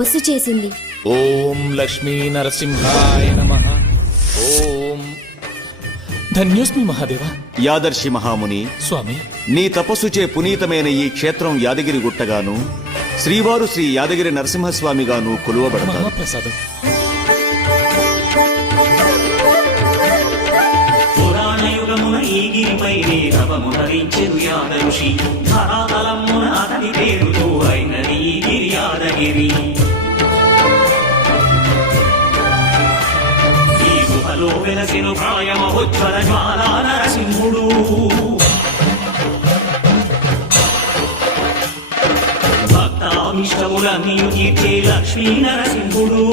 తపస్సు చేసింది. ఓం లక్ష్మీ నరసింహాయ నమః. ఓం ధన్యోస్మి మహాదేవ. యాదర్శి మహాముని, స్వామి, నీ తపస్సుచే పునీతమైన ఈ క్షేత్రం యాదగిరి గుట్టగాను, శ్రీవారు శ్రీ యాదగిరి నరసింహస్వామిగాను కొలువబడతారు. మహాప్రసాదం. పురాణయుగమున ఈ గిరిపై నీరవము ధరించెను యాదఋషి. ధరాతలమున అతని పేరుతో అయినది ఈ గిరి యాదగిరి. ఈ గుహలో వెలసెను ప్రాయమహోజ్వల జ్వాలా నరసింహుడు. భక్తాభిష్టములన్నీ తీర్చే లక్ష్మీ నరసింహుడు.